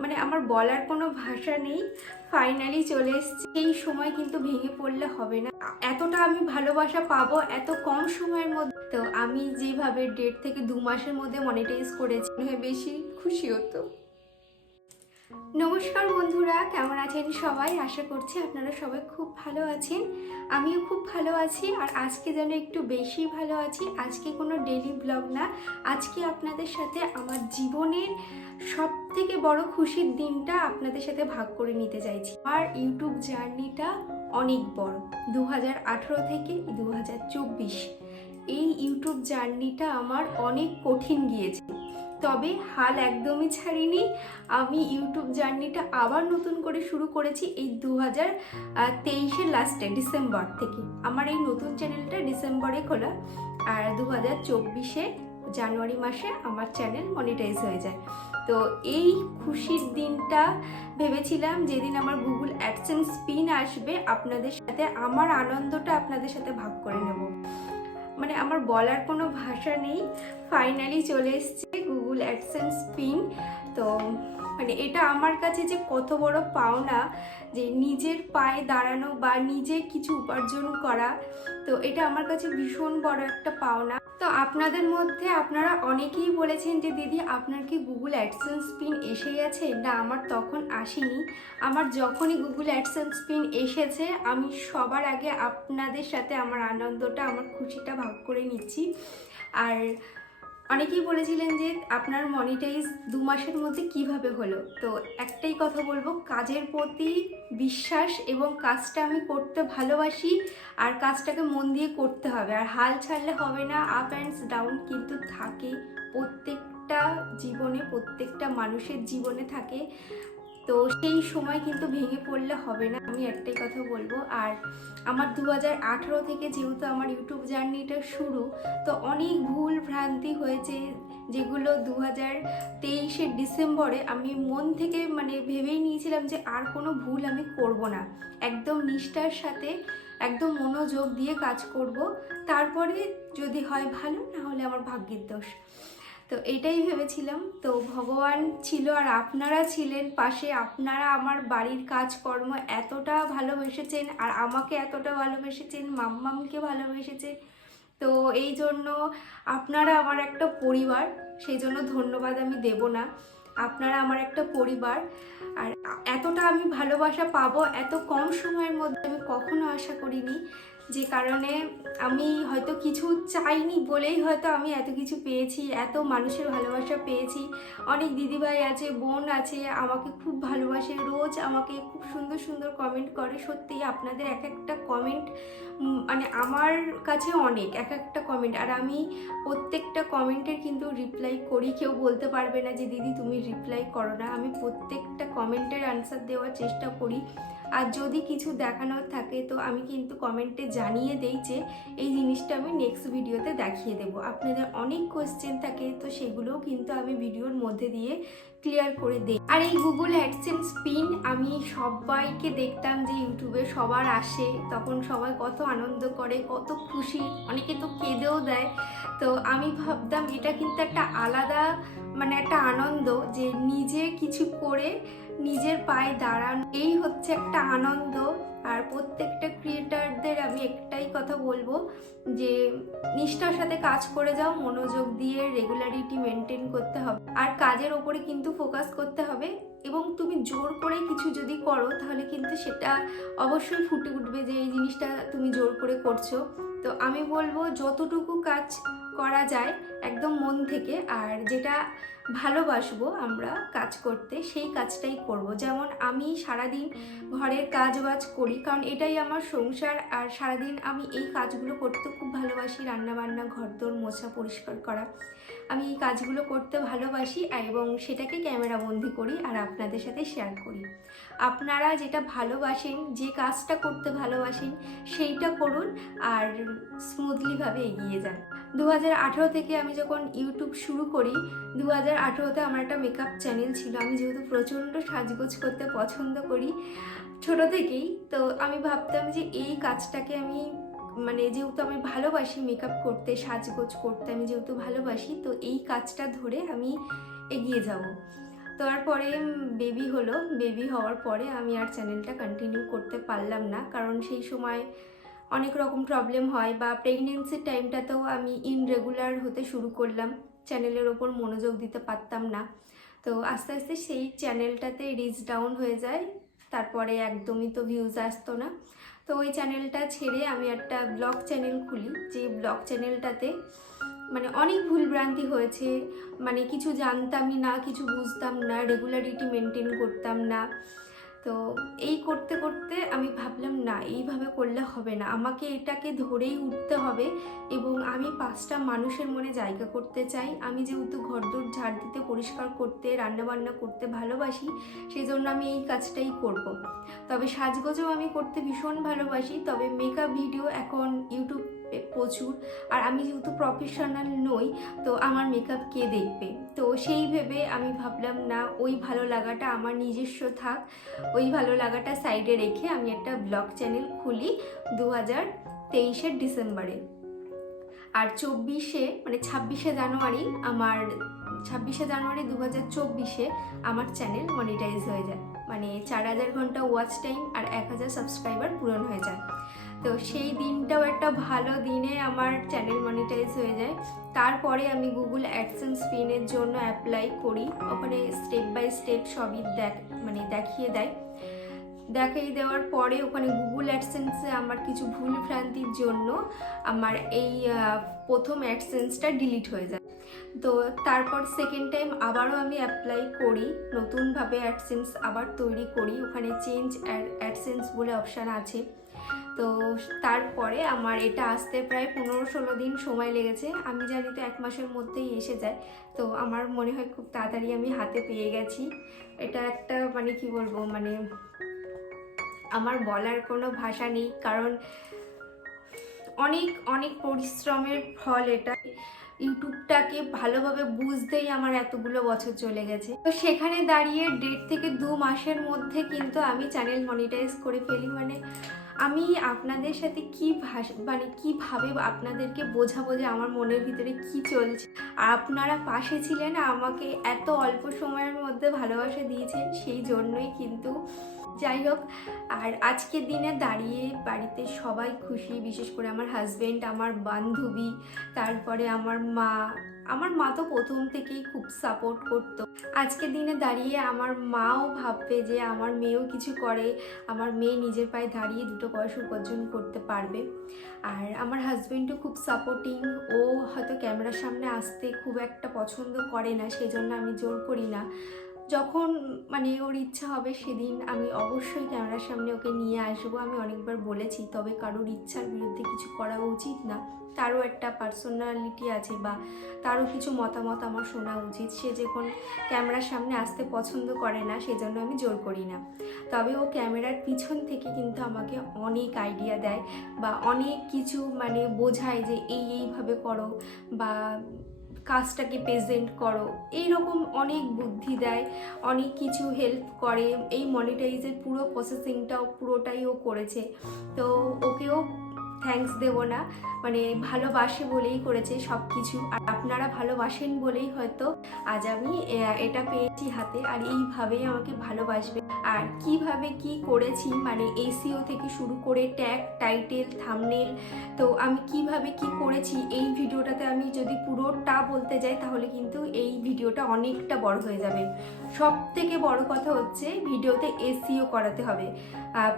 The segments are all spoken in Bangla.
মানে আমার বলার কোনো ভাষা নেই। ফাইনালি চলে এসছি। এই সময় কিন্তু ভেঙে পড়লে হবে না। এতটা আমি ভালোবাসা পাবো এত কম সময়ের মধ্যে। তো আমি যেভাবে ডেট থেকে দু মাসের মধ্যে মনিটাইজ করেছি বেশি খুশি হতো। নমস্কার বন্ধুরা, কেমন আছেন সবাই? আশা করছি আপনারা সবাই খুব ভালো আছেন। আমিও খুব ভালো আছি আর আজকে যেন একটু বেশি ভালো আছি। আজকে কোনো ডেলি ব্লগ না। আজকে আপনাদের সাথে আমার জীবনের সব থেকে বড় খুশির দিনটা আপনাদের সাথে ভাগ করে নিতে চাইছি। আর ইউটিউব জার্নিটা অনেক বড়। দু হাজার আঠারো থেকে দু হাজার চব্বিশ। এই ইউটিউব জার্নিটা আমার অনেক কঠিন গিয়েছে। তবে হাল একদমই ছাড়িনি। আমি ইউটিউব জার্নিটা আবার নতুন করে শুরু করেছি এই দু হাজার তেইশের লাস্টে ডিসেম্বর থেকে। আমার এই নতুন চ্যানেলটা ডিসেম্বরে খোলা আর দু হাজার চব্বিশে, জানুয়ারি মাসে আমার চ্যানেল মনিটাইজ হয়ে যায়। তো এই খুশির দিনটা ভেবেছিলাম যেদিন আমার গুগল অ্যাডসেন্স পিন আসবে, আপনাদের সাথে, আমার আনন্দটা আপনাদের সাথে ভাগ করে নেব। মানে আমার বলার কোনো ভাষা নেই। ফাইনালি চলে এসছে গুগল অ্যাডসেন্স পিন তো মানে এটা আমার কাছে যে কত বড় পাওনা যে নিজের পায়ে দাঁড়ানো বা নিজে কিছু উপার্জন করা, তো এটা আমার কাছে ভীষণ বড় একটা পাওনা। তো আপনাদের মধ্যে আপনারা অনেকেই বলেছেন যে, দিদি, আপনার কি গুগল অ্যাডসেন্স পিন এসে গেছে? না, আমার তখন আসেনি। আমার যখনই গুগল অ্যাডসেন্স পিন এসেছে, আমি সবার আগে আপনাদের সাথে আমার আনন্দটা, আমার খুশিটা ভাগ করে নিচ্ছি। আর অনেকেই বলেছিলেন যে আপনার মনিটাইজ দু মাসের মধ্যে কীভাবে হলো? তো একটাই কথা বলব, কাজের প্রতি বিশ্বাস এবং কাজটা আমি করতে ভালোবাসি আর কাজটাকে মন দিয়ে করতে হবে। আর হাল ছাড়লে হবে না আপ অ্যান্ডস ডাউন কিন্তু থাকে। প্রত্যেকটা জীবনে, প্রত্যেকটা মানুষের জীবনে থাকে। তো সেই সময় কিন্তু ভেঙে পড়লে হবে না, আমি একটাই কথা বলব। আর আমার দু থেকে যেহেতু আমার ইউটিউব জার্নিটা শুরু, তো অনেক ভুল ভ্রান্তি হয়েছে যেগুলো দু হাজার তেইশের ডিসেম্বরে আমি মন থেকে মানে ভেবেই নিয়েছিলাম যে আর কোনো ভুল আমি করব না। একদম নিষ্ঠার সাথে, একদম মনোযোগ দিয়ে কাজ করব। তারপরে যদি হয় ভালো, না হলে আমার ভাগ্যের দোষ। তো এটাই ভেবেছিলাম। তো ভগবান ছিল আর আপনারা ছিলেন পাশে। আপনারা আমার বাড়ির কাজকর্ম এতটা ভালোবেসেছেন আর আমাকে এতটা ভালোবেসেছেন, মাম্মামকে ভালোবেসেছেন। তো এই জন্য আপনারা আমার একটা পরিবার, সেই জন্য ধন্যবাদ আমি দেব না। আপনারা আমার একটা পরিবার আর এতটা আমি ভালোবাসা পাবো এত কম সময়ের মধ্যে আমি কখনো আশা করিনি। যে কারণে আমি হয়তো কিছু চাইনি বলেই হয়তো আমি এত কিছু পেয়েছি, এত মানুষের ভালোবাসা পেয়েছি। অনেক দিদিভাই আছে, বোন আছে, আমাকে খুব ভালোবাসে, রোজ আমাকে খুব সুন্দর সুন্দর কমেন্ট করে। সত্যি আপনাদের এক একটা কমেন্ট মানে আমার কাছে অনেক এক একটা কমেন্ট আর আমি প্রত্যেকটা কমেন্টের কিন্তু রিপ্লাই করি। কেউ বলতে পারবে না যে, দিদি, তুমি রিপ্লাই করো না। আমি প্রত্যেকটা কমেন্টের আনসার দেওয়ার চেষ্টা করি। আর যদি কিছু দেখানোর থাকে, তো আমি কিন্তু কমেন্টে জানিয়ে দেই যে এই জিনিসটা আমি নেক্সট ভিডিওতে দেখিয়ে দেব। আপনাদের অনেক কোয়েশ্চেন থাকে, তো সেগুলোও কিন্তু আমি ভিডিওর মধ্যে দিয়ে ক্লিয়ার করে দিই। আর এই গুগল অ্যাডসেন্স পিন আমি সবাইকে দেখতাম যে ইউটিউবে সবার আসে, তখন সবাই কত আনন্দ করে, কত খুশি, অনেকে তো কেঁদেও দেয়। তো আমি ভাবতাম এটা কিন্তু একটা আলাদা মানে একটা আনন্দ যে নিজে কিছু করে নিজের পায়ে দাঁড়ান, এই হচ্ছে একটা আনন্দ। আর প্রত্যেকটা ক্রিয়েটারদের আমি একটাই কথা বলব যে, নিষ্ঠার সাথে কাজ করে যাও, মনোযোগ দিয়ে রেগুলারিটি মেনটেন করতে হবে। আর কাজের ওপরে কিন্তু ফোকাস করতে হবে এবং তুমি জোর করে কিছু যদি করো, তাহলে কিন্তু সেটা অবশ্যই ফুটে উঠবে যে, এই জিনিসটা তুমি জোর করে করছ। তো আমি বলব, যতটুকু কাজ করা যায় একদম মন থেকে, আর যেটা ভালোবাসবো আমরা কাজ করতে, সেই কাজটাই করব। যেমন আমি সারাদিন ঘরের কাজ বাজ করি, কারণ এটাই আমার সংসার, আর সারাদিন আমি এই কাজগুলো করতে খুব ভালোবাসি রান্না বান্না ঘর দোর মোছা পরিষ্কার করা। আমি এই কাজগুলো করতে ভালোবাসি, এবং সেটাকে ক্যামেরা বন্দি করি, আর আপনাদের সাথে শেয়ার করি। আপনারা যেটা ভালোবাসেন, যে কাজটা করতে ভালোবাসেন, সেইটা করুন, আর স্মুথলিভাবে এগিয়ে যান। দু হাজার আঠেরো থেকে আমি যখন ইউটিউব শুরু করি দু হাজার আঠেরোতে আমার একটা মেকআপ চ্যানেল ছিল। আমি যেহেতু প্রচণ্ড সাজগোজ করতে পছন্দ করি ছোট থেকেই, তো আমি ভাবতাম যে এই কাজটাকে আমি মানে যেহেতু আমি ভালোবাসি মেকআপ করতে, সাজগোজ করতে, আমি যেহেতু ভালোবাসি, তো এই কাজটা ধরে আমি এগিয়ে যাব। তারপরে বেবি হলো। বেবি হওয়ার পরে আমি আর চ্যানেলটা কন্টিনিউ করতে পারলাম না। কারণ সেই সময় অনেক রকম প্রবলেম হয় বা প্রেগনেন্সির টাইমটাতেও আমি ইনরেগুলার হতে শুরু করলাম। চ্যানেলের ওপর মনোযোগ দিতে পারতাম না। তো আস্তে আস্তে সেই চ্যানেলটাতে রিচ ডাউন হয়ে যায়। তারপরে একদমই তো ভিউজ আসতো না। তো ওই চ্যানেলটা ছেড়ে আমি একটা ব্লগ চ্যানেল খুলি। যে ব্লগ চ্যানেলটাতে মানে অনেক ভুলভ্রান্তি হয়েছে। মানে কিছু জানতামই না, কিছু বুঝতাম না রেগুলারিটি মেনটেন করতাম না। তো এই করতে করতে আমি ভাবলাম, না, এইভাবে করলে হবে না। আমাকে এটাকে ধরেই উঠতে হবে এবং আমি পাঁচটা মানুষের মনে জায়গা করতে চাই। আমি যেহেতু ঘরদোর ঝাড় দিতে, পরিষ্কার করতে, রান্নাবান্না করতে ভালোবাসি সেই জন্য আমি এই কাজটাই করব। তবে সাজগোজও আমি করতে ভীষণ ভালোবাসি। তবে মেকআপ ভিডিও এখন ইউটিউবে প্রচুর। আর আমি যেহেতু প্রফেশনাল নই, তো আমার মেকআপ কে দেখবে? তো সেই ভেবে আমি ভাবলাম, না, ওই ভালো লাগাটা আমার নিজস্ব থাক। ওই ভালো লাগাটা সাইডে রেখে আমি একটা ব্লগ চ্যানেল খুলি দু হাজার তেইশের ডিসেম্বরে। আর চব্বিশে মানে ছাব্বিশে জানুয়ারি আমার, ছাব্বিশে জানুয়ারি দু হাজার চব্বিশে আমার চ্যানেল মনিটাইজ হয়ে যায়। মানে চার হাজার ঘণ্টা ওয়াচ টাইম আর এক হাজার সাবস্ক্রাইবার পূরণ হয়ে যায়। তো সেই দিনটাও একটা ভালো দিনে আমার চ্যানেল মনিটাইজ হয়ে যায়। তারপরে আমি গুগল অ্যাডসেন্স পিনের জন্য অ্যাপ্লাই করি। ওখানে স্টেপ বাই স্টেপ সবই দেখ মানে দেখিয়ে দেয়। দেখিয়ে দেওয়ার পরে ওখানে গুগল অ্যাডসেন্সে আমার কিছু ভুল ভ্রান্তির জন্য আমার এই প্রথম অ্যাডসেন্সটা ডিলিট হয়ে যায়। তো তারপর সেকেন্ড টাইম আবারও আমি অ্যাপ্লাই করি। নতুনভাবে অ্যাডসেন্স আবার তৈরি করি। ওখানে চেঞ্জ অ্যাডসেন্স বলে অপশান আছে। তো তারপরে আমার এটা আসতে প্রায় পনেরো ষোলো দিন সময় লেগেছে। আমি জানি তো এক মাসের মধ্যেই এসে যায়। তো আমার মনে হয় খুব তাড়াতাড়ি আমি হাতে পেয়ে গেছি। এটা একটা মানে কি বলব মানে আমার বলার কোনো ভাষা নেই। কারণ অনেক অনেক পরিশ্রমের ফল এটা। ইউটিউবটাকে ভালোভাবে বুঝতেই আমার এতগুলো বছর চলে গেছে। তো সেখানে দাঁড়িয়ে দেড় থেকে দু মাসের মধ্যে কিন্তু আমি চ্যানেল মনিটাইজ করে ফেলি। মানে আমি আপনাদের সাথে কি ভাষা মানে কীভাবে আপনাদেরকে বোঝাবো যে আমার মনের ভিতরে কি চলছে? আর আপনারা পাশে ছিলেন, আমাকে এত অল্প সময়ের মধ্যে ভালোবাসা দিয়েছেন, সেই জন্যই কিন্তু যাই হোক, আর আজকের দিনে দাঁড়িয়ে বাড়িতে সবাই খুশি, বিশেষ করে আমার হাজব্যান্ড আমার বান্ধবী, তারপরে আমার মা আমার মা তো প্রথম থেকেই খুব সাপোর্ট করতো। আজকের দিনে দাঁড়িয়ে আমার মাও ভাববে যে আমার মেয়েও কিছু করে, আমার মেয়ে নিজের পায়ে দাঁড়িয়ে দুটো পয়সা উপার্জন করতে পারবে। আর আমার হাজব্যান্ডও খুব সাপোর্টিং ও হয়তো ক্যামেরার সামনে আসতে খুব একটা পছন্দ করে না সেই জন্য আমি জোর করি না। যখন মানে ওর ইচ্ছা হবে সেদিন আমি অবশ্যই ক্যামেরার সামনে ওকে নিয়ে আসব। আমি অনেকবার বলেছি, তবে কারোর ইচ্ছার বিরুদ্ধে কিছু করা উচিত না। তারও একটা পার্সোনালিটি আছে বা তারও কিছু মতামত আমার শোনা উচিত। সে যখন ক্যামেরার সামনে আসতে পছন্দ করে না, সেজন্য আমি জোর করি না। তবে ও ক্যামেরার পিছন থেকে কিন্তু আমাকে অনেক আইডিয়া দেয় বা অনেক কিছু মানে বোঝায় যে এই এইভাবে করো বা কাজটাকে প্রেজেন্ট করো। এইরকম অনেক বুদ্ধি দেয়, অনেক কিছু হেল্প করে। এই মনিটাইজের পুরো প্রসেসিংটাও পুরোটাই ও করেছে। তো ওকেও থ্যাঙ্কস দেবো না। মানে ভালোবাসে বলেই করেছে সব কিছু আর আপনারা ভালোবাসেন বলেই হয়তো আজ আমি এটা পেয়েছি হাতে। আর এইভাবেই আমাকে ভালোবাসবে। আর কীভাবে কি করেছি মানে এসিও থেকে শুরু করে ট্যাগ টাইটেল থামনেল তো আমি কীভাবে কি করেছি, এই ভিডিওটাতে আমি যদি পুরোটা বলতে যাই, তাহলে কিন্তু এই ভিডিওটা অনেকটা বড় হয়ে যাবে। সব থেকে বড় কথা হচ্ছে ভিডিওতে এসিও করাতে হবে।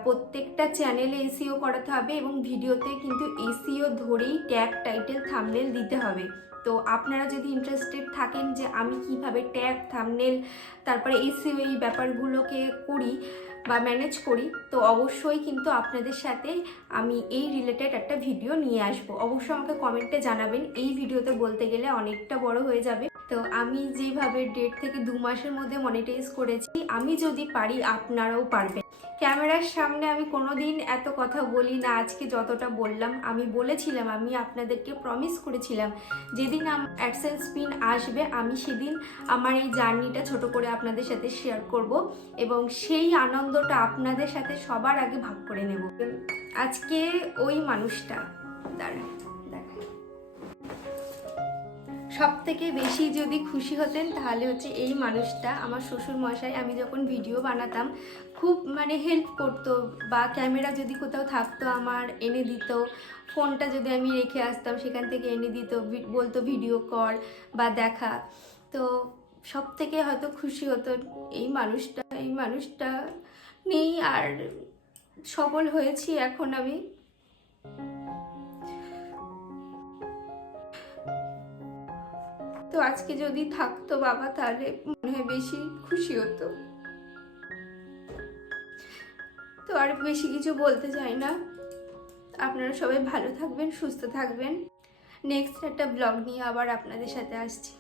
প্রত্যেকটা চ্যানেলে এসিও করাতে হবে এবং ভিডিওতে কিন্তু এসিও ধরেই ট্যাগ টাইটেল থামনেল দিতে হবে। তো আপনারা যদি ইন্টারেস্টেড থাকেন যে আমি কীভাবে ট্যাগ থামনেল তারপরে এসিও এই ব্যাপারগুলোকে করি বা ম্যানেজ করি, তো অবশ্যই কিন্তু আপনাদের সাথে আমি এই রিলেটেড একটা ভিডিও নিয়ে আসব। অবশ্যই আমাকে কমেন্টে জানাবেন। এই ভিডিওতে বলতে গেলে অনেকটা বড় হয়ে যাবে। তো আমি যেভাবে ডেট থেকে দু মাসের মধ্যে মনিটাইজ করেছি, আমি যদি পারি, আপনারাও পারবেন। ক্যামেরার সামনে আমি কোনোদিন এত কথা বলি না, আজকে যতটা বললাম, আমি বলেছিলাম, আমি আপনাদেরকে প্রমিস করেছিলাম, যেদিন অ্যাডসেন্স পিন আসবে, আমি সেদিন আমার এই জার্নিটা ছোট করে আপনাদের সাথে শেয়ার করব এবং সেই আনন্দটা আপনাদের সাথে সবার আগে ভাগ করে নেব। আজকে ওই মানুষটা দাঁড়া সব থেকে বেশি যদি খুশি হতেন, তাহলে হচ্ছে এই মানুষটা, আমার শ্বশুর মশাই আমি যখন ভিডিও বানাতাম, খুব মানে হেল্প করতো বা ক্যামেরা যদি কোথাও থাকতো আমার, এনে দিত। ফোনটা যদি আমি রেখে আসতাম, সেখান থেকে এনে দিত বলতো ভিডিও কর বা দেখা। তো সব থেকে হয়তো খুশি হতো এই মানুষটা এই মানুষটা নেই আর সফল হয়েছি এখন আমি। আজকে যদি থাকতো বাবা, তাহলে মনে হয় বেশি খুশি হতো। তো আর বেশি কিছু বলতে চাই না। আপনারা সবাই ভালো থাকবেন, সুস্থ থাকবেন। নেক্সট একটা ব্লগ নিয়ে আবার আপনাদের সাথে আসছি।